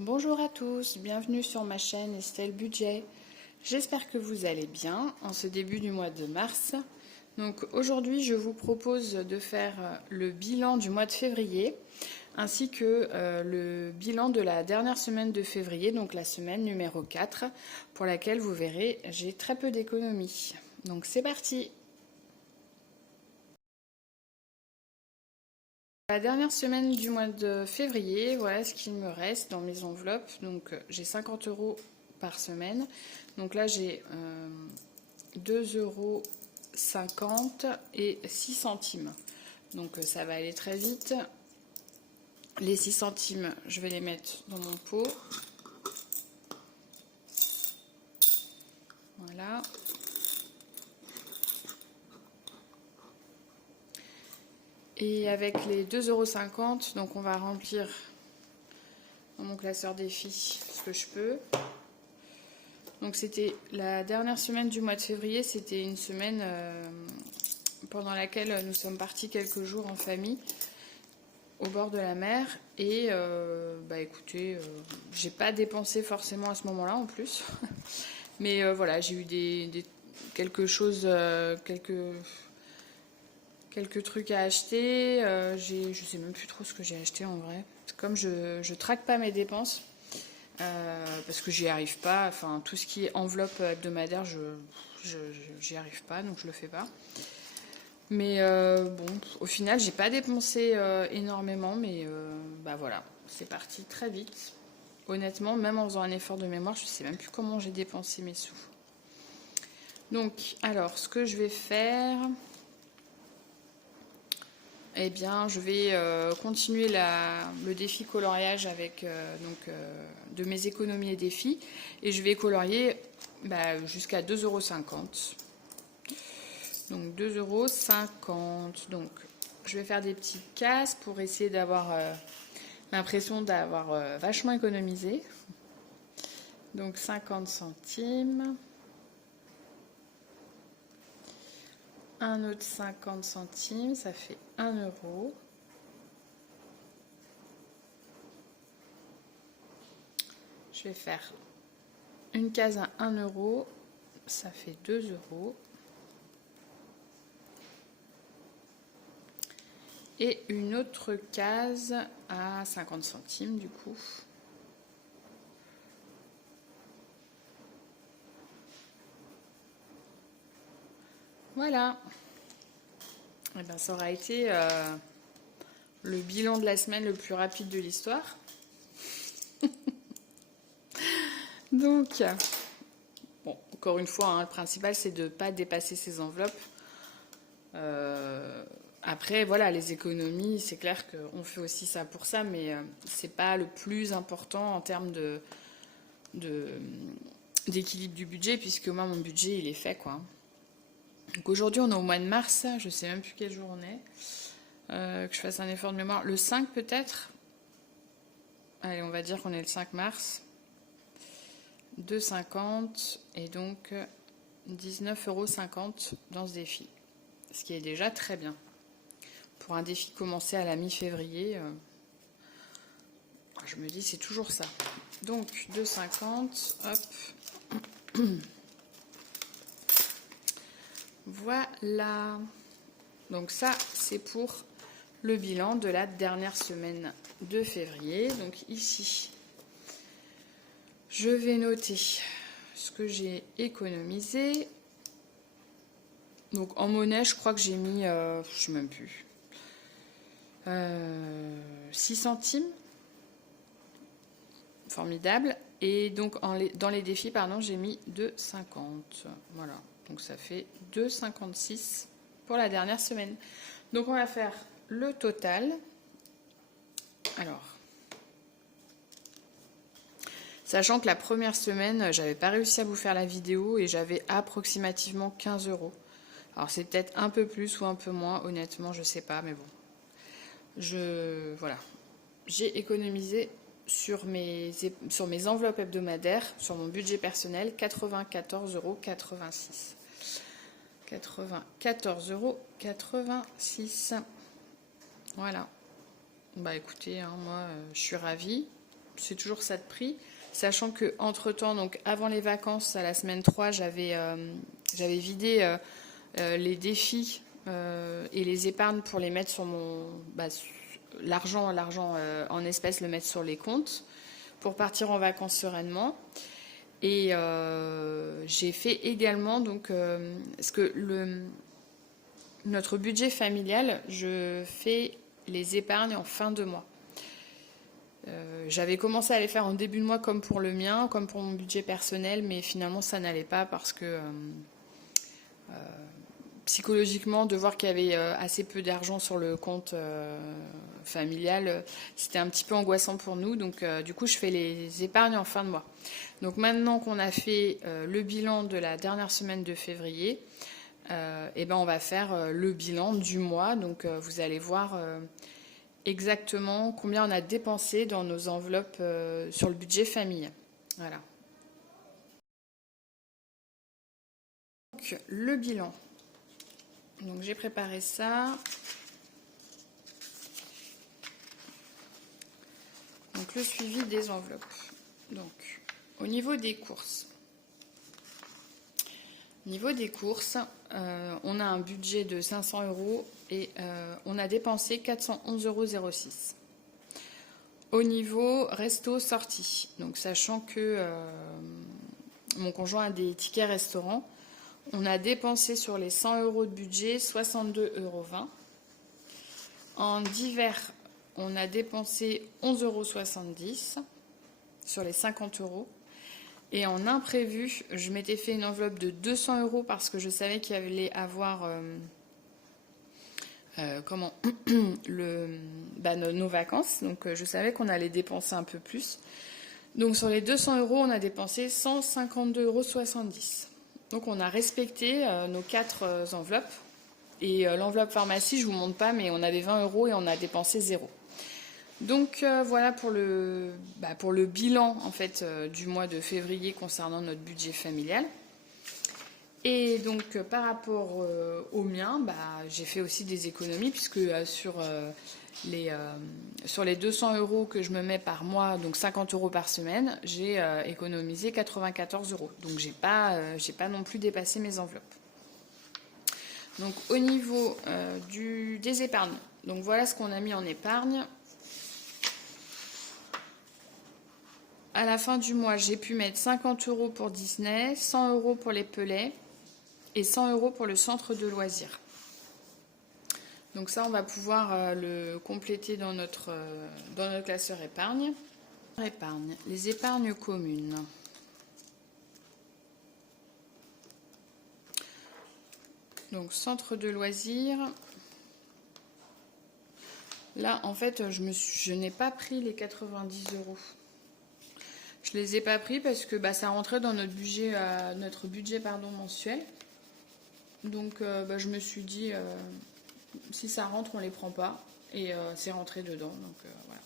Bonjour à tous, bienvenue sur ma chaîne Estelle Budget. J'espère que vous allez bien en ce début du mois de mars. Donc aujourd'hui, je vous propose de faire le bilan du mois de février ainsi que le bilan de la dernière semaine de février, donc la semaine numéro 4, pour laquelle vous verrez, j'ai très peu d'économies. Donc c'est parti! La dernière semaine du mois de février, voilà ce qu'il me reste dans mes enveloppes. Donc j'ai 50 euros par semaine. Donc là j'ai 2,50 € et 6 centimes. Donc ça va aller très vite. Les 6 centimes, je vais les mettre dans mon pot. Voilà. Et avec les 2,50 €, donc on va remplir dans mon classeur défi ce que je peux. Donc c'était la dernière semaine du mois de février, c'était une semaine pendant laquelle nous sommes partis quelques jours en famille au bord de la mer. Et écoutez, j'ai pas dépensé forcément à ce moment-là en plus. Mais voilà, j'ai eu quelque chose, quelques trucs à acheter. Je sais même plus trop ce que j'ai acheté en vrai. Comme je traque pas mes dépenses, parce que j'y arrive pas. Enfin, tout ce qui est enveloppe hebdomadaire, j'y arrive pas, donc je le fais pas. Mais bon, au final, j'ai pas dépensé énormément, mais voilà, c'est parti très vite. Honnêtement, même en faisant un effort de mémoire, je sais même plus comment j'ai dépensé mes sous. Donc, alors, ce que je vais faire, eh bien, je vais continuer le défi coloriage avec de mes économies et défis. Et je vais colorier jusqu'à 2,50 €. Donc 2,50 €. Donc je vais faire des petits cases pour essayer d'avoir l'impression d'avoir vachement économisé. Donc 50 centimes. Un autre 50 centimes, ça fait 1 €. Je vais faire une case à 1 €, ça fait 2 €. Et une autre case à 50 centimes du coup. Voilà. Et ben, ça aura été le bilan de la semaine le plus rapide de l'histoire. Donc, bon, encore une fois, le principal c'est de ne pas dépasser ses enveloppes. Après, voilà, les économies, c'est clair qu'on fait aussi ça pour ça, mais c'est pas le plus important en termes d'équilibre du budget, puisque moi, mon budget, il est fait, quoi. Donc aujourd'hui, on est au mois de mars, je sais même plus quel jour on est. Que je fasse un effort de mémoire. Le 5 peut-être. Allez, on va dire qu'on est le 5 mars. 2,50 et donc 19,50 € dans ce défi. Ce qui est déjà très bien. Pour un défi commencé à la mi-février, je me dis c'est toujours ça. Donc 2,50, hop. Voilà. Donc ça, c'est pour le bilan de la dernière semaine de février. Donc ici, je vais noter ce que j'ai économisé. Donc en monnaie, je crois que j'ai mis, je ne sais même plus, 6 centimes. Formidable. Et donc dans les défis, pardon, j'ai mis 2,50. Voilà. Donc ça fait 2,56 pour la dernière semaine. Donc on va faire le total. Alors, sachant que la première semaine, j'avais pas réussi à vous faire la vidéo et j'avais approximativement 15 €. Alors c'est peut-être un peu plus ou un peu moins, honnêtement, je sais pas, mais bon. Voilà. J'ai économisé sur mes enveloppes hebdomadaires, sur mon budget personnel, 94,86 €. 94,86 €. Voilà. Bah écoutez, moi je suis ravie. c'est toujours ça de prix. Sachant que entre-temps, donc avant les vacances, à la semaine 3, j'avais vidé les défis et les épargnes pour les mettre sur mon... l'argent en espèces, le mettre sur les comptes pour partir en vacances sereinement. Et j'ai fait également, donc, parce que notre budget familial, je fais les épargnes en fin de mois. J'avais commencé à les faire en début de mois comme pour le mien, comme pour mon budget personnel, mais finalement ça n'allait pas parce que psychologiquement, de voir qu'il y avait assez peu d'argent sur le compte familial, c'était un petit peu angoissant pour nous. Donc du coup, je fais les épargnes en fin de mois. Donc maintenant qu'on a fait le bilan de la dernière semaine de février, et ben on va faire le bilan du mois. Donc vous allez voir exactement combien on a dépensé dans nos enveloppes sur le budget famille. Voilà. Donc le bilan. Donc j'ai préparé ça. Donc le suivi des enveloppes. Donc au niveau des courses. Niveau des courses, on a un budget de 500 € et on a dépensé 411,06 €. Au niveau resto sortie, donc sachant que mon conjoint a des tickets restaurants, on a dépensé sur les 100 € de budget 62,20 €. En divers, on a dépensé 11,70 € sur les 50 €. Et en imprévu, je m'étais fait une enveloppe de 200 € parce que je savais qu'il allait avoir nos vacances. Donc je savais qu'on allait dépenser un peu plus. Donc sur les 200 €, on a dépensé 152,70 €. Donc on a respecté nos 4 enveloppes. Et l'enveloppe pharmacie, je ne vous montre pas, mais on avait 20 € et on a dépensé 0. Donc voilà pour le bilan en fait du mois de février concernant notre budget familial. Et donc par rapport au mien, j'ai fait aussi des économies puisque sur les 200 € que je me mets par mois, donc 50 € par semaine, j'ai économisé 94 €. Donc j'ai pas non plus dépassé mes enveloppes. Donc au niveau des épargnes, donc voilà ce qu'on a mis en épargne. À la fin du mois, j'ai pu mettre 50 € pour Disney, 100 € pour les Pelés et 100 € pour le centre de loisirs. Donc ça, on va pouvoir le compléter dans notre classeur épargne. Les épargnes communes. Donc centre de loisirs. Là, en fait, je n'ai pas pris les 90 €. Je les ai pas pris parce que ça rentrait dans notre budget, mensuel. Donc je me suis dit, si ça rentre, on les prend pas. Et c'est rentré dedans. Donc voilà.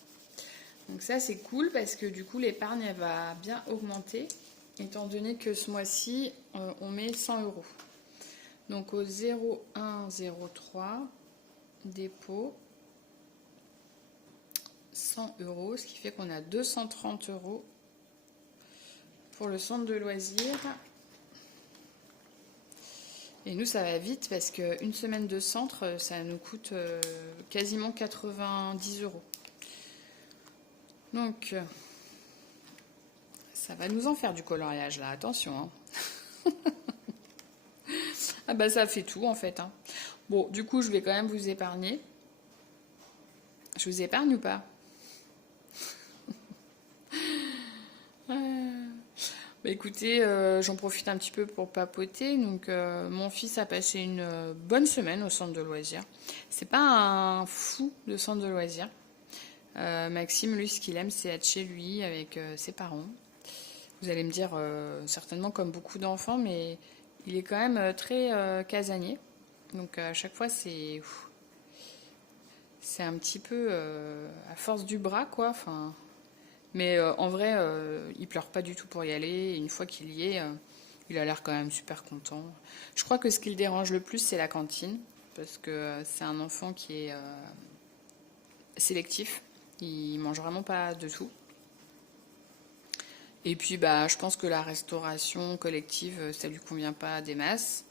Donc ça, c'est cool parce que du coup, l'épargne, elle va bien augmenter. Étant donné que ce mois-ci, on met 100 €. Donc au 0103, dépôt, 100 €, ce qui fait qu'on a 230 € pour le centre de loisirs. Et nous, ça va vite parce qu'une semaine de centre, ça nous coûte quasiment 90 €. Donc, ça va nous en faire du coloriage là, attention. Ah ça fait tout en fait. Bon, du coup, je vais quand même vous épargner. Je vous épargne ou pas? Écoutez, j'en profite un petit peu pour papoter. Donc, mon fils a passé une bonne semaine au centre de loisirs. C'est pas un fou de centre de loisirs. Maxime, lui, ce qu'il aime, c'est être chez lui avec ses parents. Vous allez me dire, certainement comme beaucoup d'enfants, mais il est quand même très casanier. Donc, à chaque fois, c'est un petit peu à force du bras, quoi. Enfin. Mais en vrai, il pleure pas du tout pour y aller. Et une fois qu'il y est, il a l'air quand même super content. Je crois que ce qui le dérange le plus, c'est la cantine. Parce que c'est un enfant qui est sélectif. Il mange vraiment pas de tout. Et puis bah je pense que la restauration collective, ça lui convient pas des masses.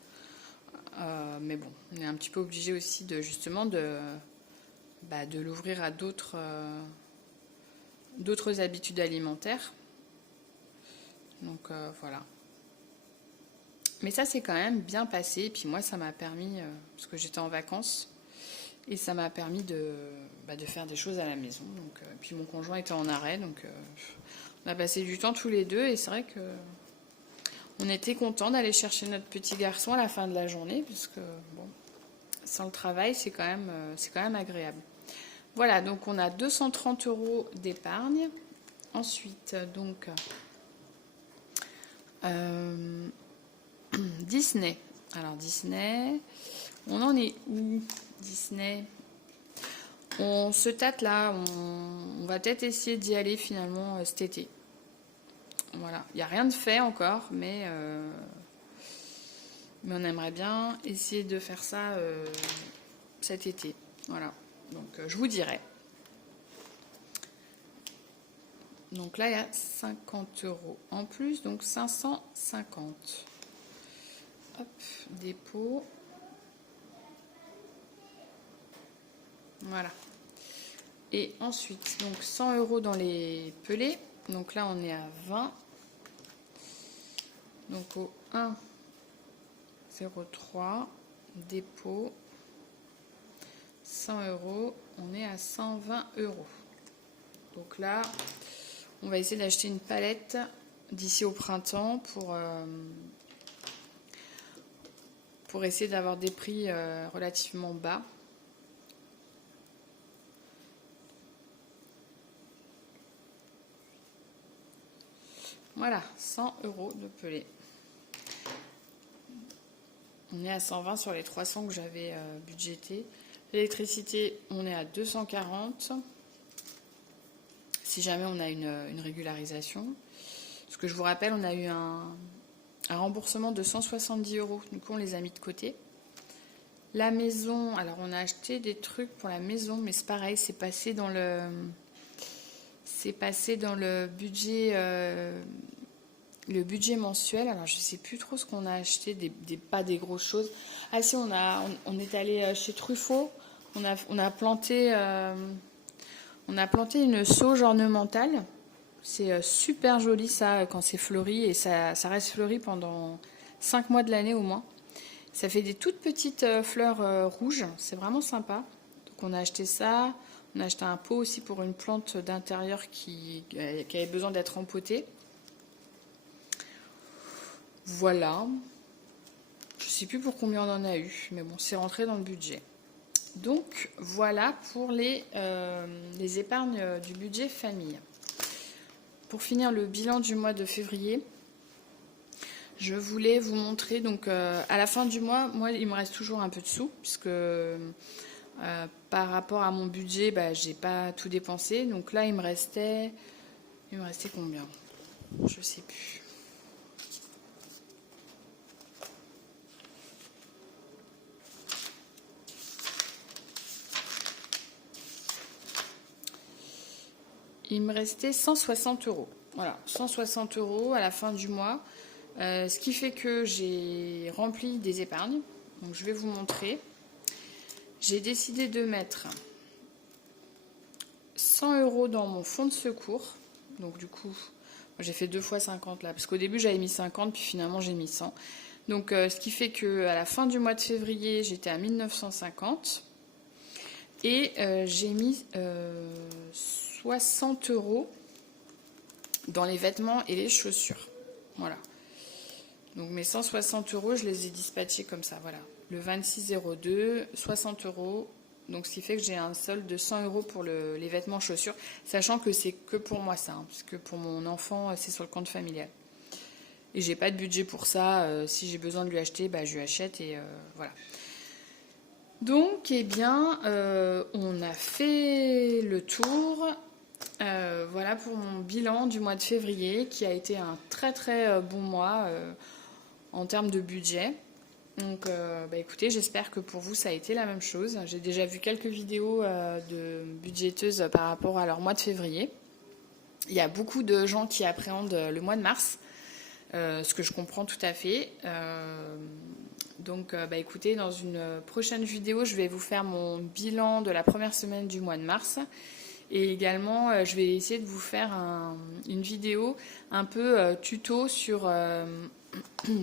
Mais bon, on est un petit peu obligé aussi de justement de l'ouvrir à d'autres habitudes alimentaires. Donc voilà. Mais ça s'est quand même bien passé. Et puis moi, ça m'a permis, parce que j'étais en vacances, et ça m'a permis de faire des choses à la maison. Donc, puis mon conjoint était en arrêt, donc on a passé du temps tous les deux. Et c'est vrai que on était contents d'aller chercher notre petit garçon à la fin de la journée, parce que bon, sans le travail, c'est quand même agréable. Voilà, donc on a 230 € d'épargne. Ensuite, donc Disney. Alors Disney, on en est où Disney? On se tâte là, on va peut-être essayer d'y aller finalement cet été. Voilà, il n'y a rien de fait encore, mais on aimerait bien essayer de faire ça cet été. Voilà, donc je vous dirai. Donc là, il y a 50 € en plus, donc 550. Hop, dépôt. Voilà. Et ensuite, donc 100 € dans les pelés. Donc là, on est à 20. Donc au 1,03, dépôt, 100 €, on est à 120 €. Donc là, on va essayer d'acheter une palette d'ici au printemps pour essayer d'avoir des prix relativement bas. Voilà, 100 € de pelé. On est à 120 sur les 300 que j'avais budgété. L'électricité, on est à 240. Si jamais on a une régularisation. Parce que je vous rappelle, on a eu un remboursement de 170 €. Du coup, on les a mis de côté. La maison, alors on a acheté des trucs pour la maison, mais c'est pareil, c'est passé dans le budget. Le budget mensuel, alors je sais plus trop ce qu'on a acheté, pas des grosses choses. Ah si, on est allé chez Truffaut, on a planté une sauge ornementale. C'est super joli ça quand c'est fleuri, et ça reste fleuri pendant 5 mois de l'année au moins. Ça fait des toutes petites fleurs rouges, c'est vraiment sympa. Donc on a acheté ça, on a acheté un pot aussi pour une plante d'intérieur qui avait besoin d'être empotée. Voilà, je sais plus pour combien on en a eu, mais bon, c'est rentré dans le budget. Donc voilà pour les épargnes du budget famille. Pour finir le bilan du mois de février, je voulais vous montrer, donc à la fin du mois, moi il me reste toujours un peu de sous, puisque par rapport à mon budget, j'ai pas tout dépensé. Donc là il me restait combien? Je sais plus. Il me restait 160 €. Voilà, 160 € à la fin du mois. Ce qui fait que j'ai rempli des épargnes. Donc je vais vous montrer. J'ai décidé de mettre 100 € dans mon fonds de secours. Donc du coup, j'ai fait 2 fois 50 là. Parce qu'au début j'avais mis 50, puis finalement j'ai mis 100. Donc ce qui fait qu'à la fin du mois de février, j'étais à 1950. Et j'ai mis 60 € dans les vêtements et les chaussures. Voilà. Donc mes 160 €, je les ai dispatchés comme ça. Voilà. Le 26/02, 60 €. Donc ce qui fait que j'ai un solde de 100 € pour les vêtements chaussures. Sachant que c'est que pour moi ça. Parce que pour mon enfant, c'est sur le compte familial. Et j'ai pas de budget pour ça. Si j'ai besoin de lui acheter, je lui achète. Et voilà. Donc, eh bien, on a fait le tour. Voilà pour mon bilan du mois de février, qui a été un très très bon mois en termes de budget. Donc, écoutez, j'espère que pour vous, ça a été la même chose. J'ai déjà vu quelques vidéos de budgéteuses par rapport à leur mois de février. Il y a beaucoup de gens qui appréhendent le mois de mars, ce que je comprends tout à fait. Donc, écoutez, dans une prochaine vidéo, je vais vous faire mon bilan de la première semaine du mois de mars. Et également, je vais essayer de vous faire une vidéo un peu tuto sur,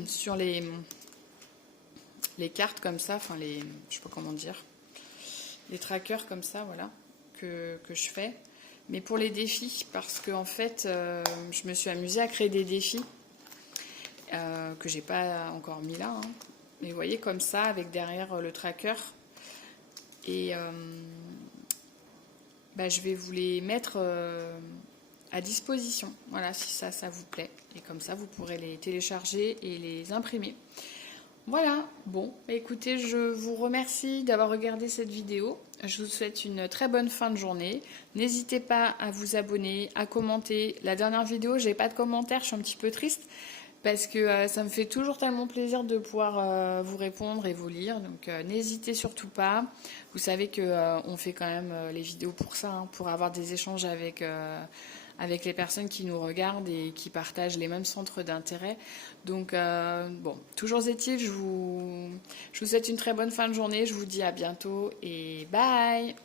sur les cartes comme ça, enfin je sais pas comment dire, les trackers comme ça, voilà, que je fais. Mais pour les défis, parce que en fait, je me suis amusée à créer des défis que j'ai pas encore mis là. Hein. Mais vous voyez comme ça, avec derrière le tracker. Et je vais vous les mettre à disposition. Voilà, si ça vous plaît. Et comme ça, vous pourrez les télécharger et les imprimer. Voilà, bon, écoutez, je vous remercie d'avoir regardé cette vidéo. Je vous souhaite une très bonne fin de journée. N'hésitez pas à vous abonner, à commenter. La dernière vidéo, j'ai pas de commentaires, je suis un petit peu triste parce que ça me fait toujours tellement plaisir de pouvoir vous répondre et vous lire. Donc n'hésitez surtout pas. Vous savez que on fait quand même les vidéos pour ça, hein, pour avoir des échanges avec les personnes qui nous regardent et qui partagent les mêmes centres d'intérêt. Donc, toujours est-il, je vous souhaite une très bonne fin de journée. Je vous dis à bientôt et bye!